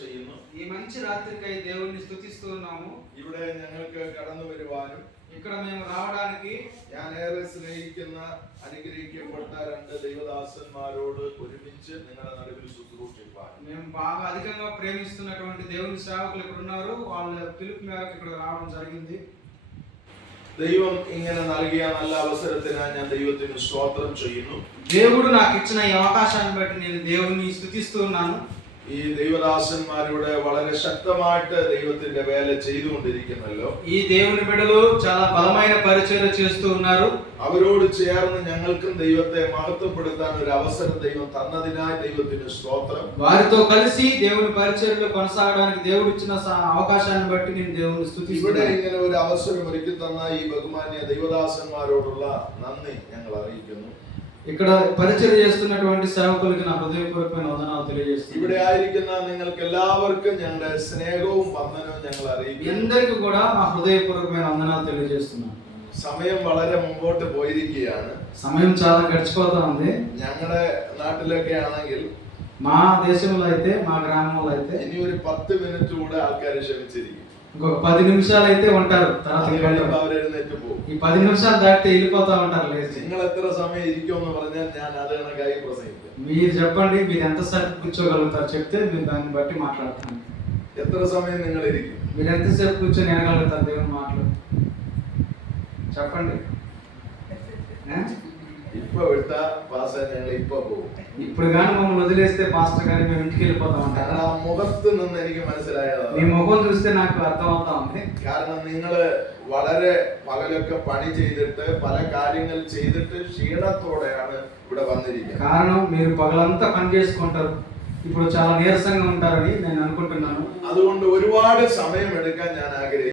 ചെയ്യുന്നു. ఈ మంచి రాత్రికై దేవుణ్ణి స్తుతిస్తూ ఉన్నాము. ഇവിടെ ഞങ്ങൾക്ക് കടന്നു വരുവാനും ఇక్కడ మేము రావడానికి ഞാൻ ഏറെ സ്നേഹിക്കുന്ന അനുഗ്രഹിക്കപ്പെട്ട രണ്ട് ദൈവദാസന്മാരോട് ഒരുമിച്ച് നിങ്ങളുടെ നടുവിൽ ശുശ്രൂഷിപ്പാൻ మేము బాగా అధికంగా ప్రేమిస్తున్నటువంటి దేవుని సేవకులు ఇక్కడ ఉన్నారు. వాళ్ళ పిలుపు మేరకు ఇక్కడ రావడం జరిగింది. ദൈവം ഇങ്ങനെ നൽകിയ നല്ല അവസരത്തിനായി ഞാൻ ദൈവത്തിന് സ്തോത്രം ചെയ്യുന്നു. దేవుడు నాకు ఇచ్చిన ఈ అవకాశాన్ని బట్టి నేను దేవుని స్తుతిస్తూ ఉన్నాను. ഈ ദൈവദാസന്മാരുടെ വളരെ ശക്തമായിട്ട് ദൈവത്തിന്റെ വേല ചെയ്തുകൊണ്ടിരിക്കുന്നല്ലോ. ഈ దేవుని బిడ్డలు చాలా బలమైన పరిచర్య చేస్తూ ఉన్నారు. അവരോട് ചേർന്ന് ഞങ്ങൾക്കും ദൈവത്തെ മഹത്വപ്പെടുത്താൻ ഒരു അവസരം ദൈവം തന്നതിനായി ദൈവത്തിന് സ്തോത്രം. వారితో కలిసి దేవుని పరిచర్యలో కొనసాగడానికి దేవుడు ఇచ్చిన అవకాశాన్ని బట్టి నేను దేవుని స్తుతిస్తున్నాను. ഇവിടെ ഇങ്ങനെ ഒരു അവസരം ഒരുക്കി തന്ന ഈ ബഹുമാന്യ ദൈവദാസന്മാരോടുള്ള നന്ദി ഞങ്ങൾ അറിയിക്കുന്നു. ఇక్కడ పరిచర్య చేస్తున్నటువంటి సేవకులకు నా హృదయపూర్వకమైన వందనాలు తెలియజేస్తున్నాను. ഇവിടെ ആയിരിക്കുന്ന നിങ്ങൾക്ക് എല്ലാവർക്കും ഞങ്ങളുടെ സ്നേഹവും വന്ദനവും ഞങ്ങൾ അറിയിക്കുന്നു. అందరికీ కూడా నా హృదయపూర్వకమైన వందనాలు తెలియజేస్తున్నాను. സമയം വളരെ മുമ്പോട്ട് പോയിരിക്കുകയാണ്. సమయం చాలా గడిచిపోతా ఉంది. ഞങ്ങളുടെ നാട്ടിലൊക്കെ ആണെങ്കിൽ మా దేశంలో అయితే మా గ్రామంలో అయితే ഇനി ഒരു 10 മിനിറ്റ് കൂടെ ആൾക്കാർ ക്ഷമിച്ചിരിക്കും. ఇంకొక 10 నిమిషాలు అయితే ఉంటారు. తర్వాత അവരെഴുന്നേറ്റ് പോകും. ఈ 10 నిమిషాలు దాటితే వెళ్ళిపోతా ఉంటారు లేచి. നിങ്ങൾ എത്ര സമയം ഇരിക്കുമെന്ന് പറഞ്ഞാൽ ഞാൻ അത് കണക്കായി പ്രസംഗിക്കും. మీరు చెప్పండి, మీరు ఎంతసేపు కూర్చోగలుగుతారు చెప్తే మీరు దాన్ని బట్టి మాట్లాడతాను. എത്ര സമയം നിങ്ങൾ ഇരിക്കും? మీరు ఎంతసేపు కూర్చొని వినగలుగుతారు దేవుని మాటలు చెప్పండి. ഇപ്പൊ വിട്ടാ പാസ ഞങ്ങൾ ഇപ്പൊ പോകും. ఇప్పుడు కానీ మమ్మల్ని వదిలేస్తే పాస్టర్ గారి మేము ఇంటికి వెళ్ళిపోతాం అంటారు. കാരണം ആ മുഖത്ത് നിന്ന് എനിക്ക് മനസ്സിലായത് మీ ముఖం చూస్తే నాకు అర్థం అవుతా ఉంది. കാരണം നിങ്ങള് വളരെ പകലൊക്കെ പണി ചെയ്തിട്ട് പല കാര്യങ്ങൾ ചെയ്തിട്ട് ക്ഷീണത്തോടെയാണ് ഇവിടെ വന്നിരിക്കുന്നത്. కారణం మీరు పగలంతా పని చేసుకుంటారు, ఇప్పుడు చాలా నీరసంగా ఉంటారని నేను అనుకుంటున్నాను. അതുകൊണ്ട് ഒരുപാട് സമയം എടുക്കാൻ ഞാൻ ആഗ്രഹിക്കുന്നു.